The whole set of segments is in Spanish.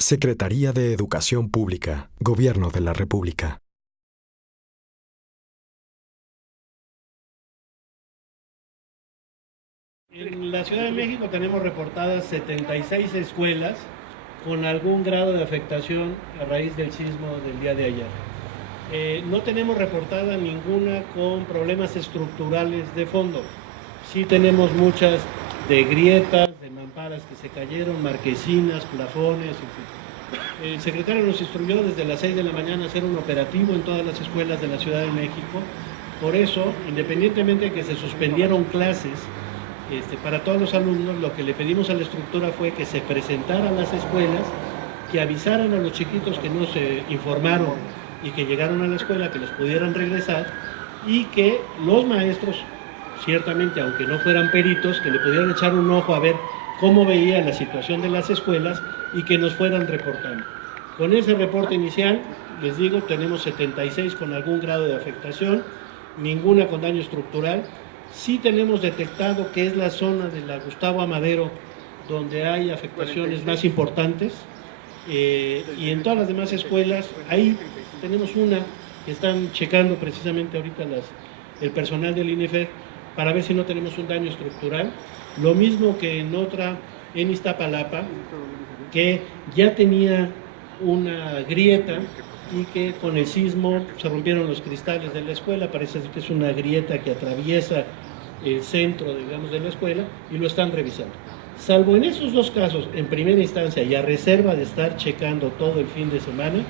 Secretaría de Educación Pública, Gobierno de la República. En la Ciudad de México tenemos reportadas 76 escuelas con algún grado de afectación a raíz del sismo del día de ayer. No tenemos reportada ninguna con problemas estructurales de fondo. Sí tenemos muchas de grietas, de mamparas que se cayeron, marquesinas, plafones, en fin. El secretario nos instruyó desde las 6 de la mañana a hacer un operativo en todas las escuelas de la Ciudad de México. Por eso, independientemente de que se suspendieron clases para todos los alumnos, lo que le pedimos a la estructura fue que se presentaran a las escuelas, que avisaran a los chiquitos que no se informaron y que llegaron a la escuela, que los pudieran regresar, y que los maestros, ciertamente aunque no fueran peritos, que le pudieran echar un ojo a ver cómo veía la situación de las escuelas y que nos fueran reportando. Con ese reporte inicial, les digo, tenemos 76 con algún grado de afectación, ninguna con daño estructural. Sí tenemos detectado que es la zona de la Gustavo Amadero donde hay afectaciones más importantes, y en todas las demás escuelas, ahí tenemos una que están checando precisamente ahorita el personal del INEFER para ver si no tenemos un daño estructural. Lo mismo que en otra, en Iztapalapa, que ya tenía una grieta y que con el sismo se rompieron los cristales de la escuela. Parece que es una grieta que atraviesa el centro, digamos, de la escuela, y lo están revisando. Salvo en esos dos casos, en primera instancia, y a reserva de estar checando todo el fin de semana,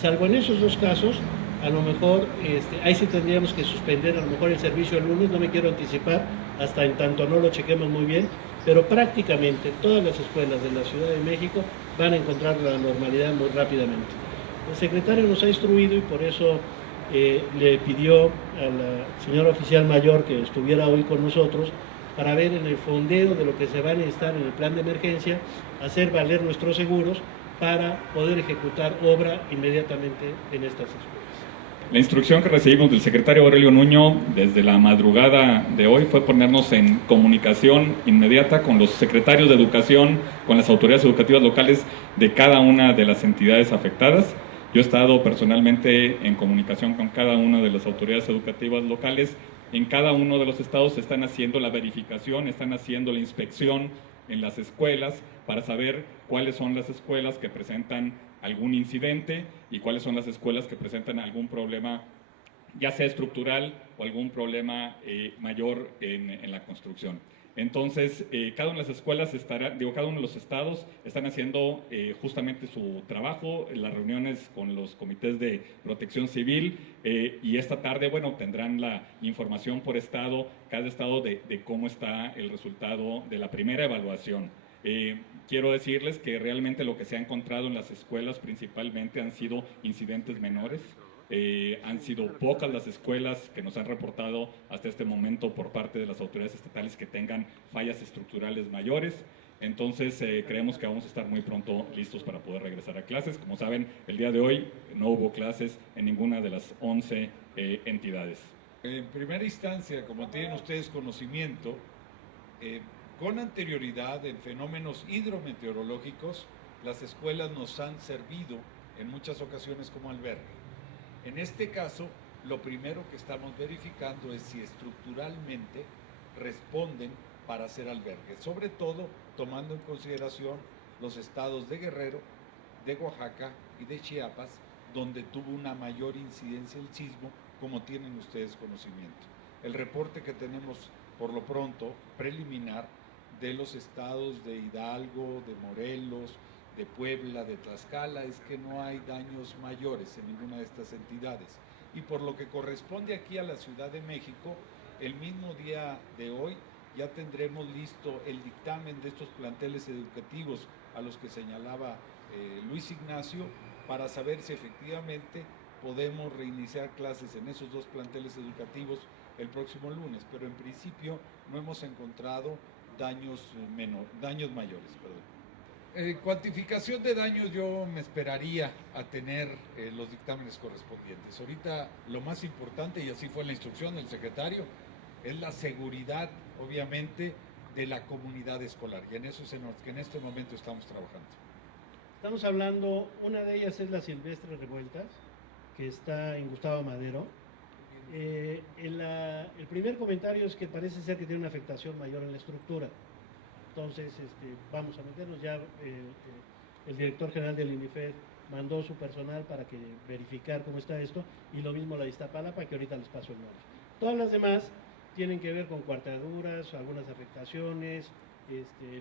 salvo en esos dos casos, a lo mejor ahí sí tendríamos que suspender a lo mejor el servicio el lunes. No me quiero anticipar hasta en tanto no lo chequemos muy bien, pero prácticamente todas las escuelas de la Ciudad de México van a encontrar la normalidad muy rápidamente. El secretario nos ha instruido y por eso le pidió a la señora oficial mayor que estuviera hoy con nosotros para ver en el fondeo de lo que se va a necesitar en el plan de emergencia, hacer valer nuestros seguros para poder ejecutar obra inmediatamente en estas escuelas. La instrucción que recibimos del secretario Aurelio Nuño desde la madrugada de hoy fue ponernos en comunicación inmediata con los secretarios de educación, con las autoridades educativas locales de cada una de las entidades afectadas. Yo he estado personalmente en comunicación con cada una de las autoridades educativas locales. En cada uno de los estados están haciendo la verificación, están haciendo la inspección en las escuelas para saber cuáles son las escuelas que presentan algún incidente y cuáles son las escuelas que presentan algún problema, ya sea estructural o algún problema mayor en la construcción. Entonces, cada una de las escuelas cada uno de los estados están haciendo justamente su trabajo, las reuniones con los comités de protección civil, y esta tarde, bueno, tendrán la información por estado, cada estado de cómo está el resultado de la primera evaluación. Quiero decirles que realmente lo que se ha encontrado en las escuelas principalmente han sido incidentes menores. Han sido pocas las escuelas que nos han reportado hasta este momento por parte de las autoridades estatales que tengan fallas estructurales mayores. Entonces creemos que vamos a estar muy pronto listos para poder regresar a clases. Como saben, el día de hoy no hubo clases en ninguna de las 11 entidades. En primera instancia, como tienen ustedes conocimiento, con anterioridad en fenómenos hidrometeorológicos, las escuelas nos han servido en muchas ocasiones como albergue. En este caso, lo primero que estamos verificando es si estructuralmente responden para ser albergues, sobre todo tomando en consideración los estados de Guerrero, de Oaxaca y de Chiapas, donde tuvo una mayor incidencia el sismo, como tienen ustedes conocimiento. El reporte que tenemos por lo pronto, preliminar, de los estados de Hidalgo, de Morelos, de Puebla, de Tlaxcala, es que no hay daños mayores en ninguna de estas entidades. Y por lo que corresponde aquí a la Ciudad de México, el mismo día de hoy ya tendremos listo el dictamen de estos planteles educativos a los que señalaba Luis Ignacio, para saber si efectivamente podemos reiniciar clases en esos dos planteles educativos el próximo lunes, pero en principio no hemos encontrado daños mayores. Cuantificación de daños, yo me esperaría a tener los dictámenes correspondientes. Ahorita lo más importante, y así fue la instrucción del secretario, es la seguridad, obviamente, de la comunidad escolar, y en eso es en lo que en este momento estamos trabajando. Estamos hablando, una de ellas es la Silvestre Revueltas, que está en Gustavo Madero. El primer comentario es que parece ser que tiene una afectación mayor en la estructura. Entonces, vamos a meternos ya. El director general del INIFED mandó su personal para que verificar cómo está esto, y lo mismo la de Iztapalapa, que ahorita les paso el nombre. Todas las demás tienen que ver con cuarteaduras, algunas afectaciones,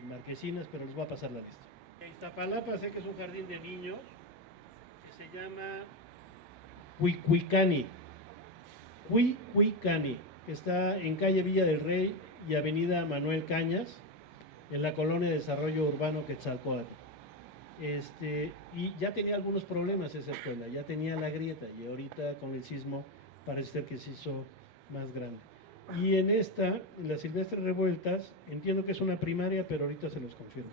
marquesinas, pero les voy a pasar la lista. Iztapalapa sé que es un jardín de niños que se llama Cuicuicani, que está en calle Villa del Rey y avenida Manuel Cañas, en la colonia de desarrollo urbano Quetzalcóatl. Y ya tenía algunos problemas esa escuela, ya tenía la grieta, y ahorita con el sismo parece ser que se hizo más grande. Y en la Silvestre Revueltas, entiendo que es una primaria, pero ahorita se los confirmo.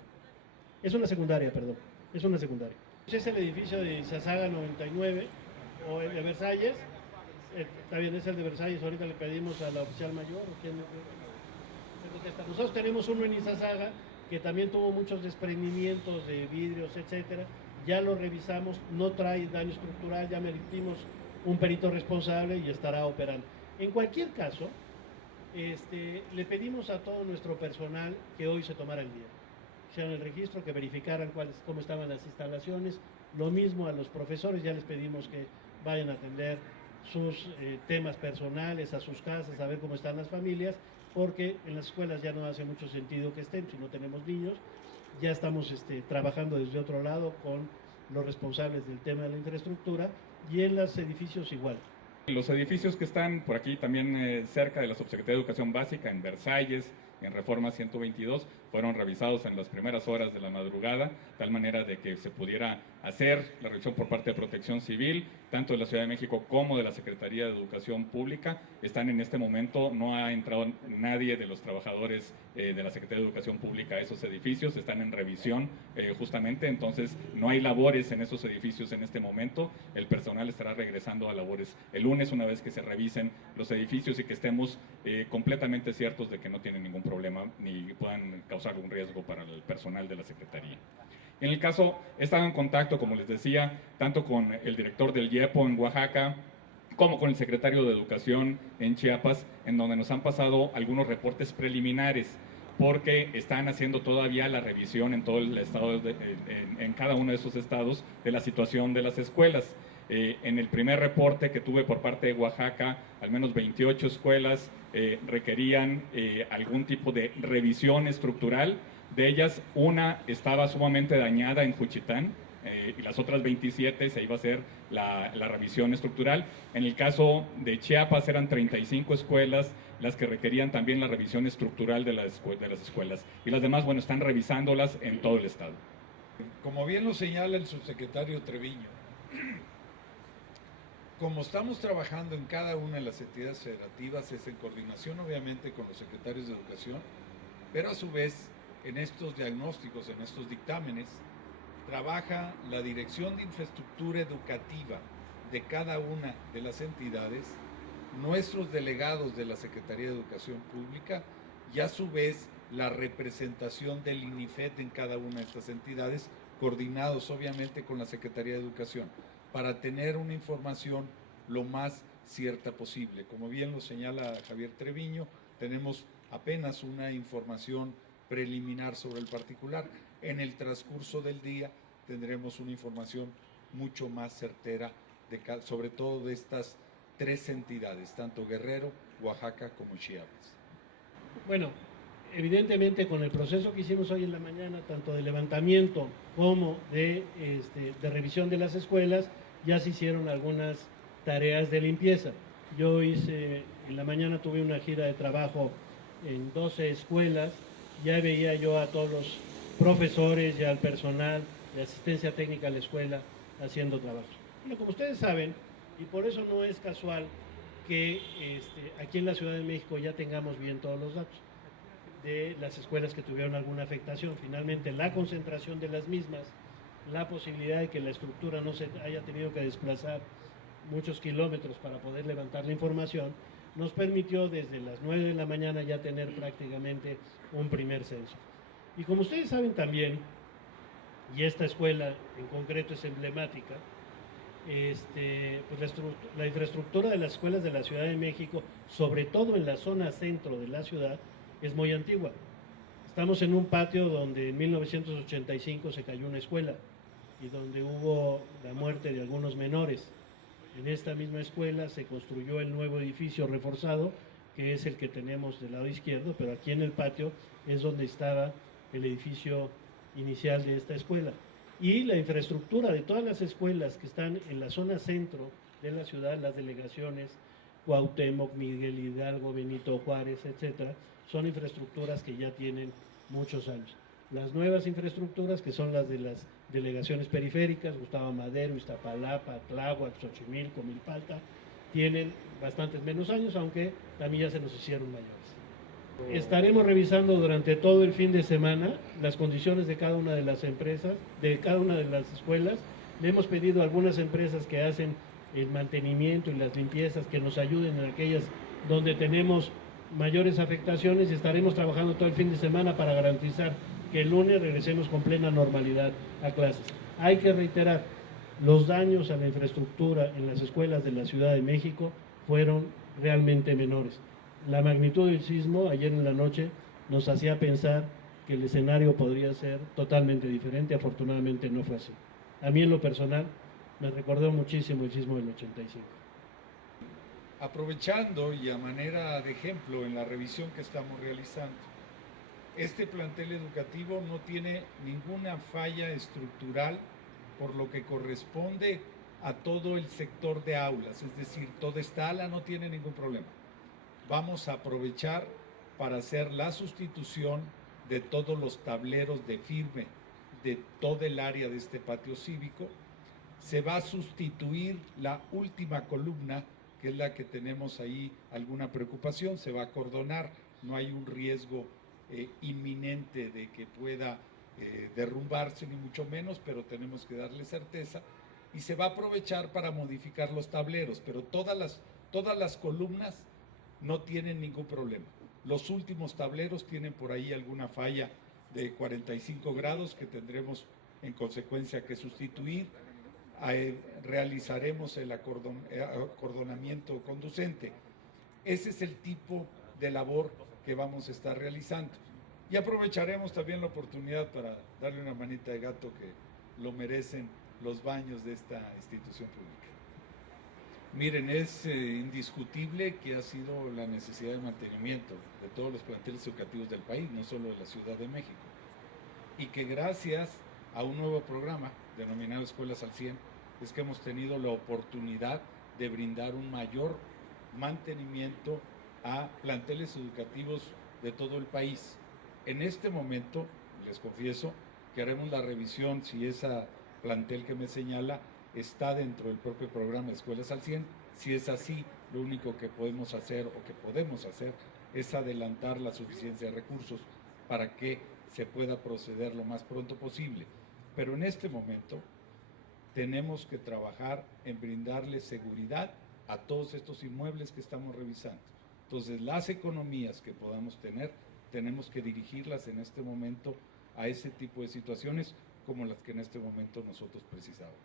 Es una secundaria, perdón, es una secundaria. Es el edificio de Izazaga 99, o el de Versalles. Está bien, es el de Versalles, ahorita le pedimos a la oficial mayor. Nosotros tenemos uno en Izazaga que también tuvo muchos desprendimientos de vidrios, etcétera. Ya lo revisamos, no trae daño estructural, ya metimos un perito responsable y estará operando. En cualquier caso, le pedimos a todo nuestro personal que hoy se tomara el día. Hicieron el registro, que verificaran cómo estaban las instalaciones. Lo mismo a los profesores, ya les pedimos que vayan a atender sus temas personales, a sus casas, a ver cómo están las familias, porque en las escuelas ya no hace mucho sentido que estén si no tenemos niños. Ya estamos trabajando desde otro lado con los responsables del tema de la infraestructura, y en los edificios igual. Los edificios que están por aquí también cerca de la Subsecretaría de Educación Básica, en Versalles, en Reforma 122, fueron revisados en las primeras horas de la madrugada, tal manera de que se pudiera hacer la revisión por parte de Protección Civil, tanto de la Ciudad de México como de la Secretaría de Educación Pública. Están en este momento, no ha entrado nadie de los trabajadores de la Secretaría de Educación Pública a esos edificios, están en revisión justamente, entonces no hay labores en esos edificios en este momento. El personal estará regresando a labores el lunes, una vez que se revisen los edificios y que estemos completamente ciertos de que no tienen ningún problema ni puedan causar un riesgo para el personal de la Secretaría. En el caso, he estado en contacto, como les decía, tanto con el director del IEPO en Oaxaca, como con el secretario de Educación en Chiapas, en donde nos han pasado algunos reportes preliminares, porque están haciendo todavía la revisión en todo el estado, en cada uno de esos estados, de la situación de las escuelas. En el primer reporte que tuve por parte de Oaxaca, al menos 28 escuelas requerían algún tipo de revisión estructural. De ellas, una estaba sumamente dañada en Juchitán, y las otras 27 se iba a hacer la revisión estructural. En el caso de Chiapas eran 35 escuelas las que requerían también la revisión estructural de las escuelas. Y las demás, bueno, están revisándolas en todo el estado. Como bien lo señala el subsecretario Treviño, como estamos trabajando en cada una de las entidades federativas, es en coordinación obviamente con los secretarios de Educación, pero a su vez en estos diagnósticos, en estos dictámenes, trabaja la Dirección de Infraestructura Educativa de cada una de las entidades, nuestros delegados de la Secretaría de Educación Pública y a su vez la representación del INIFED en cada una de estas entidades, coordinados obviamente con la Secretaría de Educación, para tener una información lo más cierta posible. Como bien lo señala Javier Treviño, tenemos apenas una información preliminar sobre el particular. En el transcurso del día tendremos una información mucho más certera, sobre todo de estas tres entidades, tanto Guerrero, Oaxaca como Chiapas. Bueno, evidentemente con el proceso que hicimos hoy en la mañana, tanto de levantamiento como de revisión de las escuelas, ya se hicieron algunas tareas de limpieza. Yo en la mañana tuve una gira de trabajo en 12 escuelas, ya veía yo a todos los profesores y al personal de asistencia técnica a la escuela haciendo trabajo. Bueno, como ustedes saben, y por eso no es casual que aquí en la Ciudad de México ya tengamos bien todos los datos de las escuelas que tuvieron alguna afectación. Finalmente, la concentración de las mismas, la posibilidad de que la estructura no se haya tenido que desplazar muchos kilómetros para poder levantar la información, nos permitió desde las 9 de la mañana ya tener prácticamente un primer censo. Y como ustedes saben también, y esta escuela en concreto es emblemática, pues la infraestructura de las escuelas de la Ciudad de México, sobre todo en la zona centro de la ciudad, es muy antigua. Estamos en un patio donde en 1985 se cayó una escuela y donde hubo la muerte de algunos menores. En esta misma escuela se construyó el nuevo edificio reforzado, que es el que tenemos del lado izquierdo, pero aquí en el patio es donde estaba el edificio inicial de esta escuela. Y la infraestructura de todas las escuelas que están en la zona centro de la ciudad, las delegaciones, Cuauhtémoc, Miguel Hidalgo, Benito Juárez, etcétera, son infraestructuras que ya tienen muchos años. Las nuevas infraestructuras, que son las de las delegaciones periféricas, Gustavo Madero, Iztapalapa, Tláhuac, Xochimilco, Milpalta, tienen bastantes menos años, aunque también ya se nos hicieron mayores. Estaremos revisando durante todo el fin de semana las condiciones de cada una de las empresas, de cada una de las escuelas. Le hemos pedido a algunas empresas que hacen el mantenimiento y las limpiezas que nos ayuden en aquellas donde tenemos mayores afectaciones, y estaremos trabajando todo el fin de semana para garantizar que el lunes regresemos con plena normalidad a clases. Hay que reiterar, los daños a la infraestructura en las escuelas de la Ciudad de México fueron realmente menores. La magnitud del sismo ayer en la noche nos hacía pensar que el escenario podría ser totalmente diferente. Afortunadamente no fue así. A mí en lo personal me recordó muchísimo el sismo del 85. Aprovechando y a manera de ejemplo en la revisión que estamos realizando, este plantel educativo no tiene ninguna falla estructural, por lo que corresponde a todo el sector de aulas, es decir, toda esta ala no tiene ningún problema. Vamos a aprovechar para hacer la sustitución de todos los tableros de firme de todo el área de este patio cívico. Se va a sustituir la última columna, que es la que tenemos ahí alguna preocupación, se va a acordonar, no hay un riesgo inminente de que pueda derrumbarse, ni mucho menos, pero tenemos que darle certeza, y se va a aprovechar para modificar los tableros, pero todas las columnas no tienen ningún problema. Los últimos tableros tienen por ahí alguna falla de 45 grados que tendremos en consecuencia que sustituir. Realizaremos el acordonamiento conducente. Ese es el tipo de labor que vamos a estar realizando. Y aprovecharemos también la oportunidad para darle una manita de gato que lo merecen los baños de esta institución pública. Miren, es indiscutible que ha sido la necesidad de mantenimiento de todos los planteles educativos del país, no solo de la Ciudad de México, y que gracias a un nuevo programa denominado Escuelas al 100, es que hemos tenido la oportunidad de brindar un mayor mantenimiento a planteles educativos de todo el país. En este momento, les confieso que haremos la revisión si esa plantel que me señala está dentro del propio programa de Escuelas al 100. Si es así, lo único que podemos hacer o que podemos hacer es adelantar la suficiencia de recursos para que se pueda proceder lo más pronto posible. Pero en este momento tenemos que trabajar en brindarle seguridad a todos estos inmuebles que estamos revisando. Entonces, las economías que podamos tener, tenemos que dirigirlas en este momento a ese tipo de situaciones como las que en este momento nosotros precisábamos.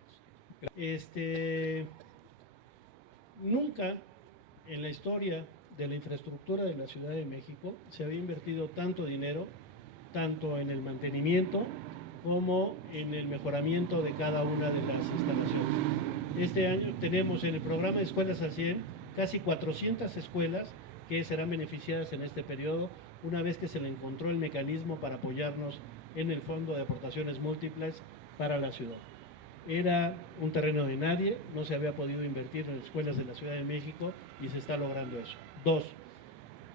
Nunca en la historia de la infraestructura de la Ciudad de México se había invertido tanto dinero, tanto en el mantenimiento como en el mejoramiento de cada una de las instalaciones. Este año tenemos en el programa de Escuelas al 100 casi 400 escuelas que serán beneficiadas en este periodo, una vez que se le encontró el mecanismo para apoyarnos en el Fondo de Aportaciones Múltiples para la ciudad. Era un terreno de nadie, no se había podido invertir en escuelas de la Ciudad de México y se está logrando eso. 2.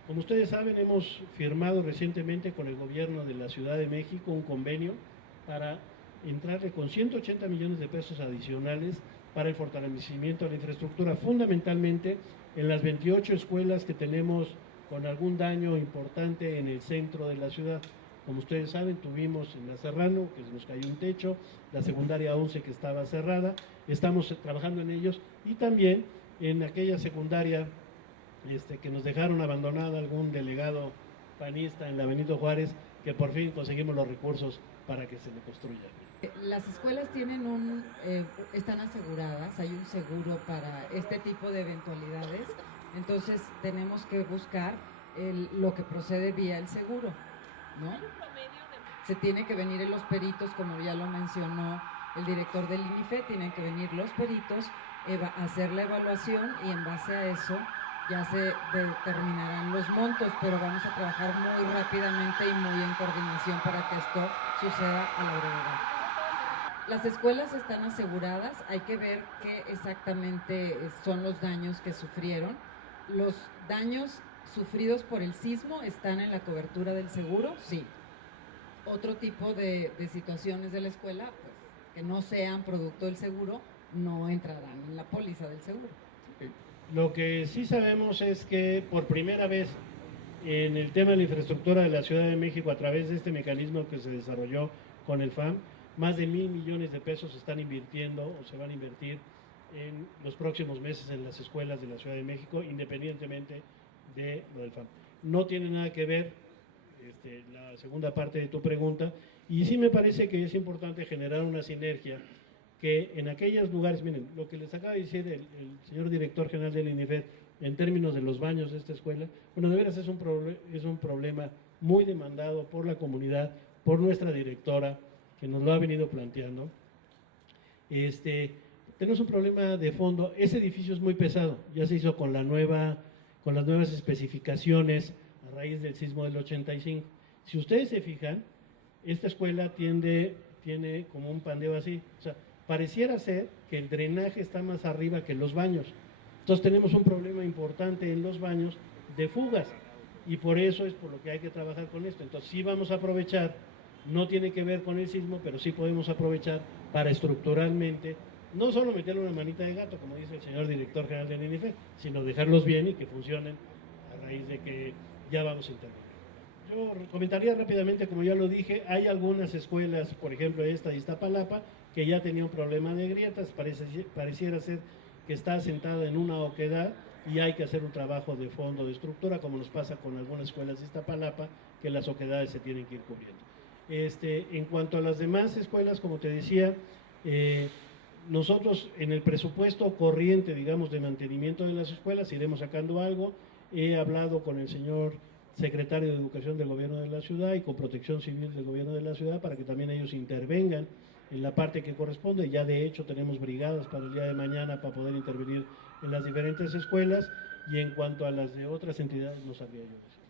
Como ustedes saben, hemos firmado recientemente con el gobierno de la Ciudad de México un convenio para entrarle con 180 millones de pesos adicionales para el fortalecimiento de la infraestructura, fundamentalmente en las 28 escuelas que tenemos con algún daño importante en el centro de la ciudad. Como ustedes saben, tuvimos en la Serrano, que se nos cayó un techo, la secundaria 11 que estaba cerrada, estamos trabajando en ellos, y también en aquella secundaria que nos dejaron abandonada algún delegado panista en la Benito Juárez, que por fin conseguimos los recursos para que se le construya. Las escuelas tienen están aseguradas, hay un seguro para este tipo de eventualidades, entonces tenemos que buscar lo que procede vía el seguro, ¿no? Se tiene que venir los peritos, como ya lo mencionó el director del INIFE, tienen que venir los peritos, hacer la evaluación y en base a eso ya se determinarán los montos, pero vamos a trabajar muy rápidamente y muy en coordinación para que esto suceda a la brevedad. Las escuelas están aseguradas, hay que ver qué exactamente son los daños que sufrieron. Los daños sufridos por el sismo están en la cobertura del seguro, sí. Otro tipo de situaciones de la escuela, pues, que no sean producto del seguro, no entrarán en la póliza del seguro. Lo que sí sabemos es que por primera vez en el tema de la infraestructura de la Ciudad de México, a través de este mecanismo que se desarrolló con el FAM, más de 1,000 millones de pesos se están invirtiendo o se van a invertir en los próximos meses en las escuelas de la Ciudad de México, independientemente de lo del FAM. No tiene nada que ver la segunda parte de tu pregunta, y sí me parece que es importante generar una sinergia que en aquellos lugares, miren, lo que les acaba de decir el señor director general del INIFED en términos de los baños de esta escuela, bueno, de veras es un problema muy demandado por la comunidad, por nuestra directora, que nos lo ha venido planteando. Tenemos un problema de fondo. Ese edificio es muy pesado, ya se hizo con las nuevas especificaciones a raíz del sismo del 85. Si ustedes se fijan, esta escuela tiene como un pandeo así, o sea, pareciera ser que el drenaje está más arriba que los baños. Entonces tenemos un problema importante en los baños de fugas, y por eso es por lo que hay que trabajar con esto. Entonces sí vamos a aprovechar, no tiene que ver con el sismo, pero sí podemos aprovechar para estructuralmente, no solo meterle una manita de gato, como dice el señor director general del INIFE, sino dejarlos bien y que funcionen a raíz de que ya vamos a intervenir. Yo comentaría rápidamente, como ya lo dije, hay algunas escuelas, por ejemplo esta de Iztapalapa, que ya tenía un problema de grietas, pareciera ser que está asentada en una oquedad y hay que hacer un trabajo de fondo de estructura, como nos pasa con algunas escuelas de Iztapalapa, que las oquedades se tienen que ir cubriendo. En cuanto a las demás escuelas, como te decía, nosotros en el presupuesto corriente, digamos, de mantenimiento de las escuelas, iremos sacando algo. He hablado con el señor secretario de Educación del Gobierno de la Ciudad y con Protección Civil del Gobierno de la Ciudad para que también ellos intervengan en la parte que corresponde. Ya de hecho tenemos brigadas para el día de mañana para poder intervenir en las diferentes escuelas, y en cuanto a las de otras entidades no sabría yo decir.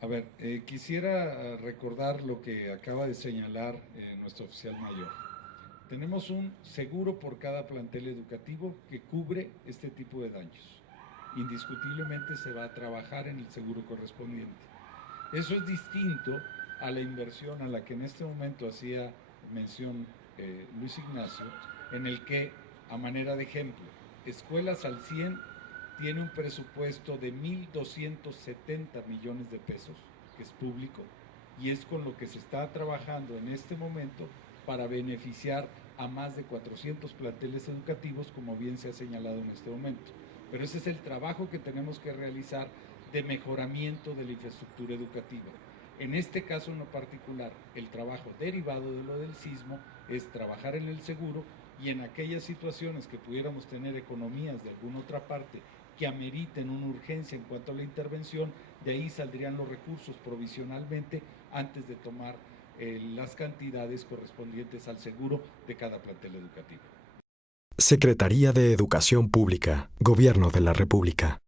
A ver, quisiera recordar lo que acaba de señalar nuestro oficial mayor. Tenemos un seguro por cada plantel educativo que cubre este tipo de daños. Indiscutiblemente se va a trabajar en el seguro correspondiente. Eso es distinto a la inversión a la que en este momento hacía mención Luis Ignacio, en el que, a manera de ejemplo, Escuelas al 100 tiene un presupuesto de 1,270 millones de pesos, que es público, y es con lo que se está trabajando en este momento para beneficiar a más de 400 planteles educativos, como bien se ha señalado en este momento. Pero ese es el trabajo que tenemos que realizar de mejoramiento de la infraestructura educativa. En este caso en lo particular, el trabajo derivado de lo del sismo es trabajar en el seguro, y en aquellas situaciones que pudiéramos tener economías de alguna otra parte que ameriten una urgencia en cuanto a la intervención, de ahí saldrían los recursos provisionalmente antes de tomar las cantidades correspondientes al seguro de cada plantel educativo. Secretaría de Educación Pública, Gobierno de la República.